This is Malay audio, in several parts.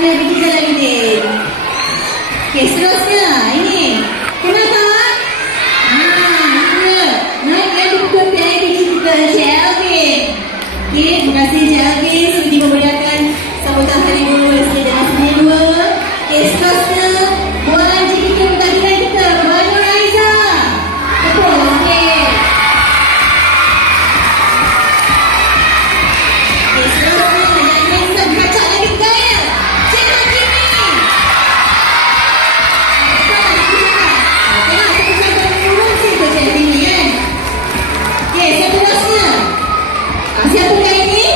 Tahniah bagi Jalaluddin. Okey, seterusnya ini. Kenapa? Naik lagi ke PIB kita, Cik Alvin. Okey, terima kasih Cik Alvin sudi memeriahkan sambutan Hari Guru Sedia Seni 2. Okey, seterusnya bualan JKT Pembangunan kita, Banu Raiza. Betul, okey. Okey, seterusnya yang handsome kacak lagi gaya, Cik Hakimi. Tengok satu sampai turun situ Cik Hakimi kan. Okey, seterusnya siapakah ini?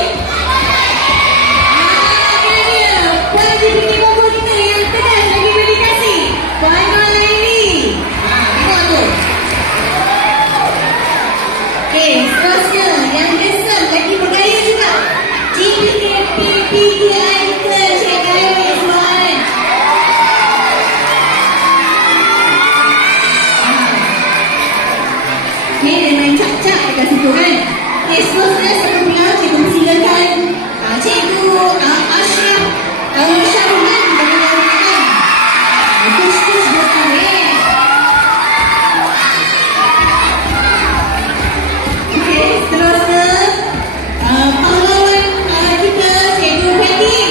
Puan JKT Bogor kita yang tegas lagi dedikasi, Puan Laili. Tengok tu. Okey, seterusnya yang handsome lagi bergaya juga, JKT PTI kita, Cik Gaya Iswan. Okey, dia main cap-cap dekat situ kan. Okey, seterusnya sebelum pulang, cikgu persilakan Cikgu Ashraf Syahruman bagi lawakan. Kus-kus bertarik. Okey, seterusnya pahlawan kita, Cikgu Fendi.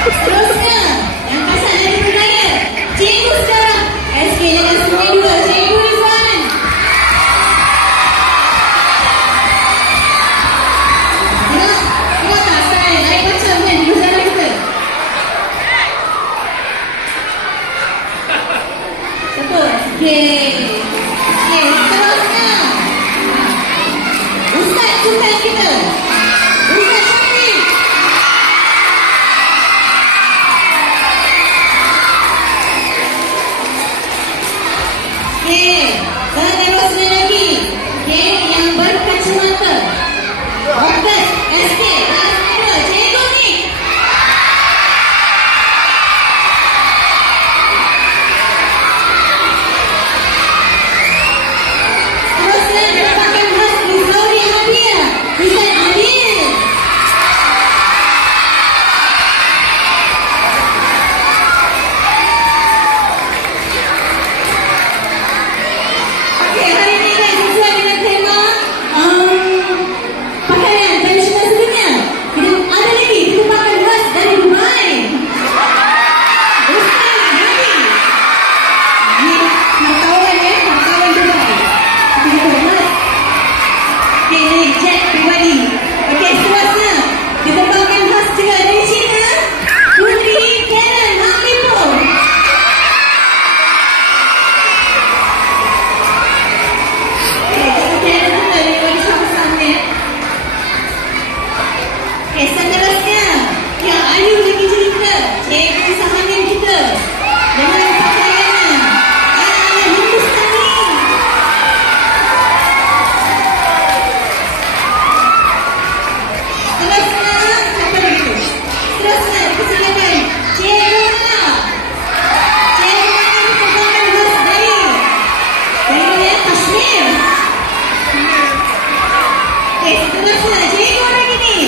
Seterusnya yang kasar lagi bergaya, Cikgu Sejarah SK Negara Seni 2, Cikgu Rizwan. Tengok tak style lain macam kan Cikgu Sejarah kita. Betul. Okey. Okey, seterusnya Ustaz Sultan kita, Ustaz Syafri. Okey, dan terusnya lagi. Okey, yang berkacamata, Obat SK Asmira, Cikgu Nik. Terusnya merupakan khas Rizlauri Hadiah, Ustaz Adil. Okey, hari ini kan sesuai dengan tema pakaian tradisional sedunia. Kita ada lagi ditumpahkan khas dari Dubai, Ustaz Hadi. Ini wartawan ya, wartawan Dubai. Okey, betul khas. Okey, ini jet pribadi. Okey, seterusnya ditumpahkan khas juga dari China, Putri Karen Hakipo. Okey, seterusnya yang ayu lagi cerita, Cikgu Sahanin kita dengan pakaiannya ala-ala Hindustani. Seterusnya, siapa lagi tu? Seterusnya, persilakan Cikgu Mana. Cikgu Mana merupakan khas dari wilayah Kashmir. Okey, seterusnya Cikgu lagi ni.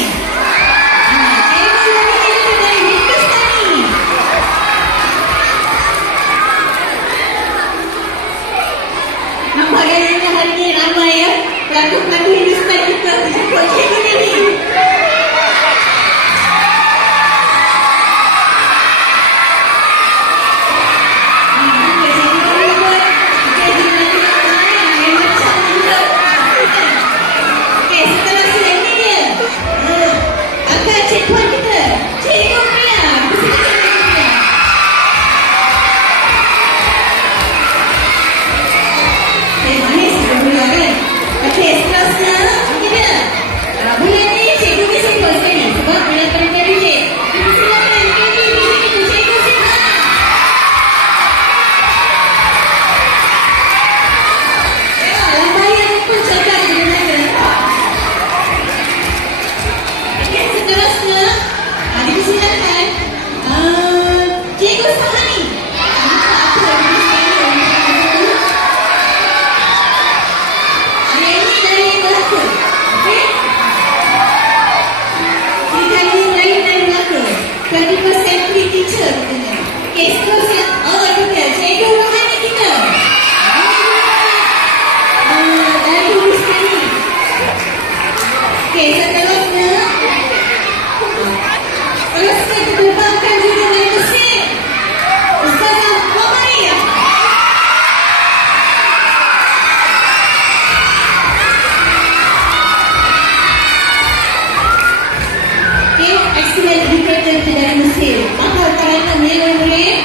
excellent educator kita dari Mesir. Mahal kerana murid-murid.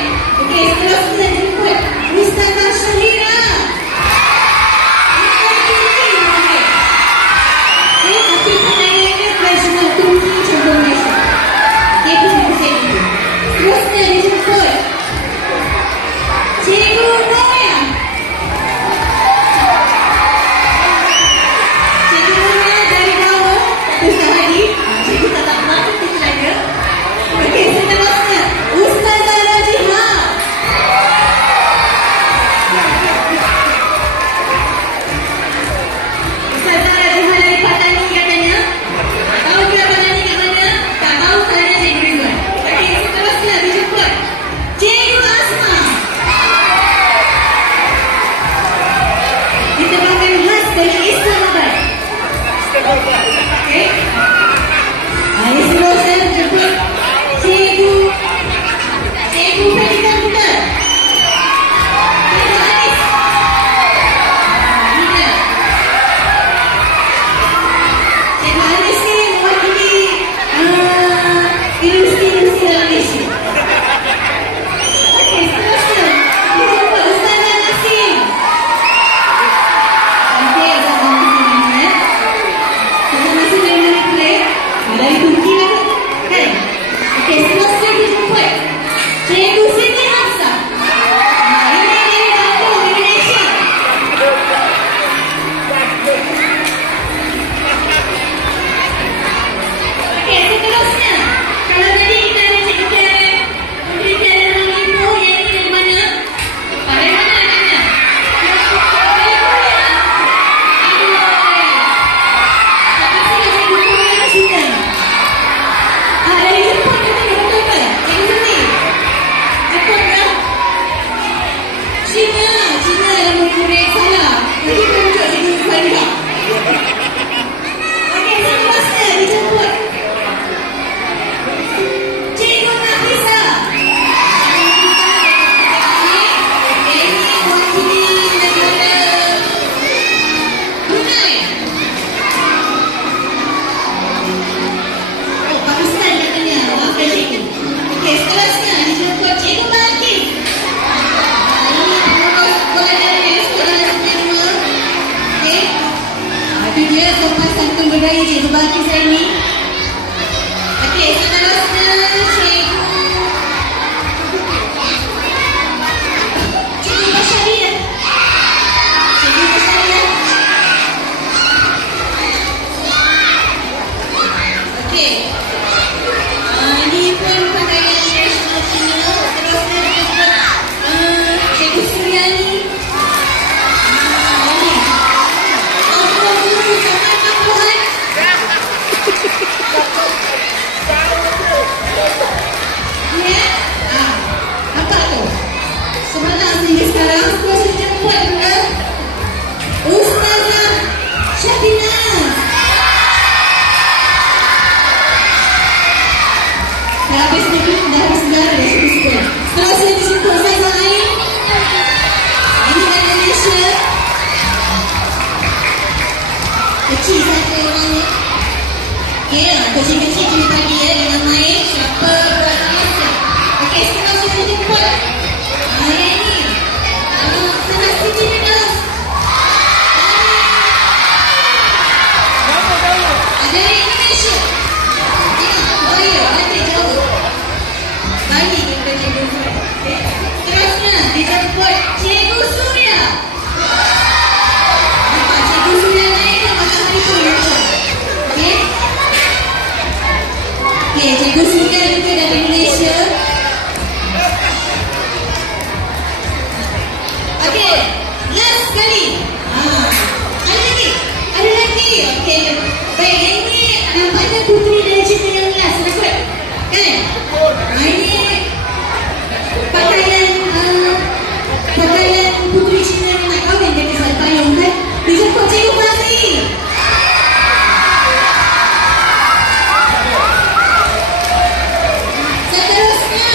Okey, seterusnya jemput Ustazah Syahira. Okey, tapi penyanyiannya tradisional Turki contoh Malaysia. Okey, pusing-pusing itu. Seterusnya dijemput Cikgu Noya. Cikgu Noya dari bawah Ustaz Hadi. Cikgu tak mampu kita lagi. Okey, seterusnya Ustazah Rajihah. Ustazah Rajihah dari Patani katanya. Tahu ke Patani kat mana? Tak tahu tanya Cikgu Ridwan. Okey, seterusnya dijemput Cikgu Asma. Diterbangkan khas dari Islamabad. Okey. Ini seterusnya dijemput Cikgu Fadika Muda. Cikgu Anis. Ini dia. Cikgu Anis ni mewakili industri dalam Malaysia. Okey, seterusnya dijemput Ustazah Nasim. Okey, Ustazah Nasim ni ya. Ustazah Nasim dari mana pula? Dari Turki lah kan? Okey, seterusnya dijemput Cikgu Siti Hafsah. Ini dari Bandung, Indonesia. Okey, seterusnya kalau tadi kita ada Cikgu Karen, Menteri Tiada dan Ibu, yang ini dari mana? Dari mana adanya? Dari Korea. Aduh. Tak pasti Cikgu Korea di sini. Dari Jepun katanya, betul ke? Cikgu Siti? Jepun ke? Cina dalam murid salah. Nanti tunjuk Cikgu Fadika. Okey, seterusnya dijemput Cikgu Nafisa. Okey, ini mewakili negara Brunei. Oh, Pakistan katanya. Maafkan Cikgu. Okey, seterusnya dijemput Cikgu Balkis. Ini pengurus bola dari sekolah semua. Okey. Itu dia sopan santun budaya Cikgu Balkis hari ini. Okey, seterusnya Cikgu Basharia. Cikgu Basharia. Okey. Ini pun pakaian nasional Cina. Seterusnya dijemput Cikgu Suryani. Ini. Oh, guru zaman Tuhan. Ya. Apa tu? Sebentar sehingga sekarang terus dijemput ke Ustazah Syahina. Dah habis negara dah suka-suka. Seterusnya dijemput Ustazah Ain. Ini dari Malaysia. Kecil saja orangnya. Okey, kecil-kecil cuma tadi ya dengan main. Siapa buat Malaysia? Okey, seterusnya dijemput yang ni. Sana sini ni dah. Dari Indonesia. Tengok, oh ya, nanti jauh. Bagi kita Cikgu Surya. Okay. Seterusnya dijemput Cikgu Surya. Nampak Cikgu Surya naik ke matahari pun macam. Okey. Okey, Cikgu Surya juga dari Malaysia. Okey, last sekali. Ada lagi. Okey. Baik, ini nampaknya puteri dari Cina yang last dapat. Kan? Ini pakaian puteri Cina yang nak kahwin dari Sal Payung kan? Dijemput Cikgu Fazli. Seterusnya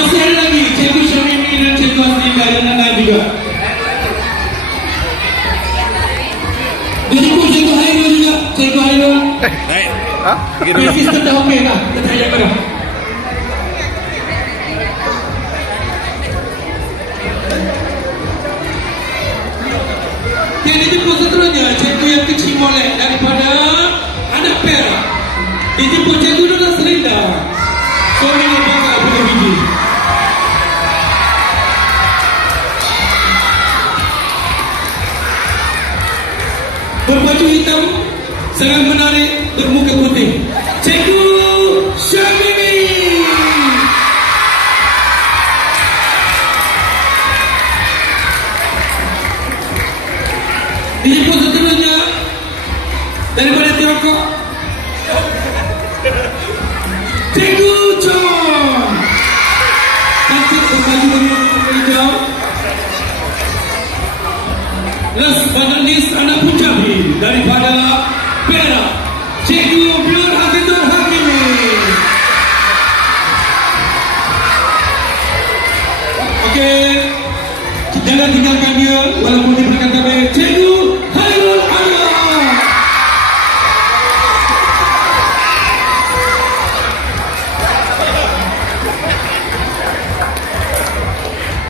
Masih ada lagi Cikgu Syamimi dan Cikgu Asnika dan lain-lain juga. Dijemput Cikgu Hairul juga. Cikgu Hairul. Baik. Sistem dah okey dah. Kita tanya mana? Okey, dijemput seterusnya Cikgu yang kecil molek daripada anak Perak. Dijemput Cikgu Nona Selinda. Suami yang bangga punya biji. Berbaju hitam, sangat menarik, bermuka putih. Cikgu Syamimi. Dijemput seterusnya daripada Tiongkok, Cikgu Chong. Cantik berbaju berwarna hijau. Les Bananis anak Punjabi daripada Perak, Cikgu Nur Hafizul Hakimi. Okey, jangan tinggalkan dia walaupun dia berkata baik. Cikgu